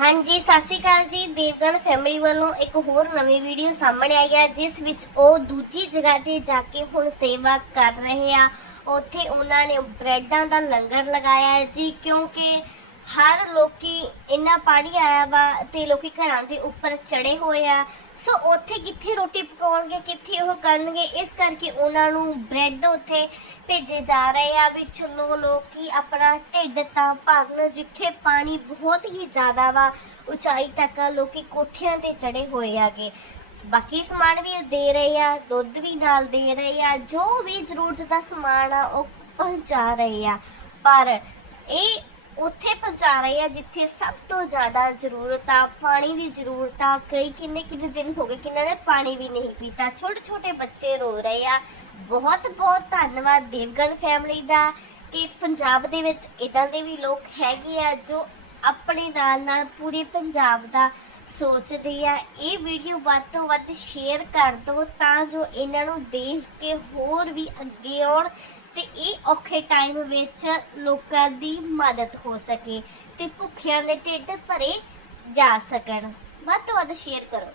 ਹਾਂਜੀ, ਸਤਿ ਸ਼੍ਰੀ ਅਕਾਲ ਜੀ। ਦੇਵਗਨ ਫੈਮਿਲੀ ਵੱਲੋਂ ਇੱਕ ਹੋਰ ਨਵੀਂ ਵੀਡੀਓ ਸਾਹਮਣੇ ਆਈ ਹੈ, ਜਿਸ ਵਿੱਚ ਉਹ ਦੂਜੀ ਜਗ੍ਹਾ ਤੇ ਜਾ ਕੇ ਹੁਣ ਸੇਵਾ ਕਰ ਰਹੇ ਆ। ਉੱਥੇ ਉਹਨਾਂ ਨੇ ਬ੍ਰੈਡਾਂ ਦਾ ਲੰਗਰ ਲਗਾਇਆ ਹੈ ਜੀ, ਕਿਉਂਕਿ ਹਰ ਲੋਕੀ ਇੰਨਾ ਪਾਣੀ ਆਇਆ ਵਾ ਤੇ ਲੋਕੀ ਘਰਾਂ ਦੇ ਉੱਪਰ ਚੜੇ ਹੋਏ ਆ। ਸੋ ਉੱਥੇ ਕਿੱਥੇ ਰੋਟੀ ਪਕਾਉਣਗੇ, ਕਿੱਥੇ ਉਹ ਕਰਨਗੇ, ਇਸ ਕਰਕੇ ਉਹਨਾਂ ਨੂੰ ਬ੍ਰੈਡ ਉੱਥੇ ਭੇਜੇ ਜਾ ਰਹੇ ਆ, ਵੀ ਚਲੋ ਲੋਕੀ ਆਪਣਾ ਢਿੱਡ ਤਾਂ ਭਰਨ, ਜਿੱਥੇ ਪਾਣੀ ਬਹੁਤ ਹੀ ਜ਼ਿਆਦਾ ਵਾ, ਉਚਾਈ ਤੱਕ ਲੋਕੀ ਕੋਠਿਆਂ ਤੇ ਚੜੇ ਹੋਏ ਆਗੇ ਬਾਕੀ ਸਮਾਨ ਵੀ ਦੇ ਰਹੇ ਆ, ਦੁੱਧ ਵੀ ਨਾਲ ਦੇ ਰਹੇ ਆ, ਜੋ ਵੀ ਜ਼ਰੂਰਤ ਦਾ ਸਮਾਨ ਆ, ਉਹ ਪਹੁੰਚਾ ਰਹੇ ਆ। ਪਰ ਇਹ ਉੱਥੇ ਪਹੁੰਚਾ ਰਹੇ ਆ, ਜਿੱਥੇ ਸਭ ਤੋਂ ਜ਼ਿਆਦਾ ਜ਼ਰੂਰਤ ਆ, ਪਾਣੀ ਦੀ ਜ਼ਰੂਰਤ ਆ। ਕਈ ਕਿੰਨੇ ਕਿੰਨੇ ਦਿਨ ਹੋ ਗਏ ਕਿੰਨਾਂ ਨੇ ਪਾਣੀ ਵੀ ਨਹੀਂ ਪੀਤਾ। ਛੋਟੇ ਛੋਟੇ ਬੱਚੇ ਰੋ ਰਹੇ ਆ। ਬਹੁਤ ਬਹੁਤ ਧੰਨਵਾਦ ਦੇਵਗਨ ਫੈਮਿਲੀ ਦਾ ਕਿ ਪੰਜਾਬ ਦੇ ਵਿੱਚ ਇਦਾਂ ਦੇ ਵੀ ਲੋਕ ਹੈਗੇ ਆ, ਜੋ ਆਪਣੇ ਨਾਲ ਨਾਲ ਪੂਰੇ ਪੰਜਾਬ ਦਾ ਸੋਚਦੇ ਆ। ਇਹ ਵੀਡੀਓ ਵੱਧ ਤੋਂ ਵੱਧ ਸ਼ੇਅਰ ਕਰ ਦਿਓ ਤਾਂ ਜੋ ਇਹਨਾਂ ਨੂੰ ਦੇਖ ਕੇ ਹੋਰ ਵੀ ਅੱਗੇ ਆਉਣ। ਤੇ ਇਹ ਔਖੇ ਟਾਈਮ ਵਿੱਚ ਲੋਕਾਂ ਦੀ ਮਦਦ ਹੋ ਸਕੇ ਤੇ ਭੁੱਖਿਆਂ ਦੇ ਢਿੱਡ ਭਰੇ ਜਾ ਸਕਣ। ਵੱਧ ਤੋਂ ਵੱਧ ਸ਼ੇਅਰ ਕਰੋ।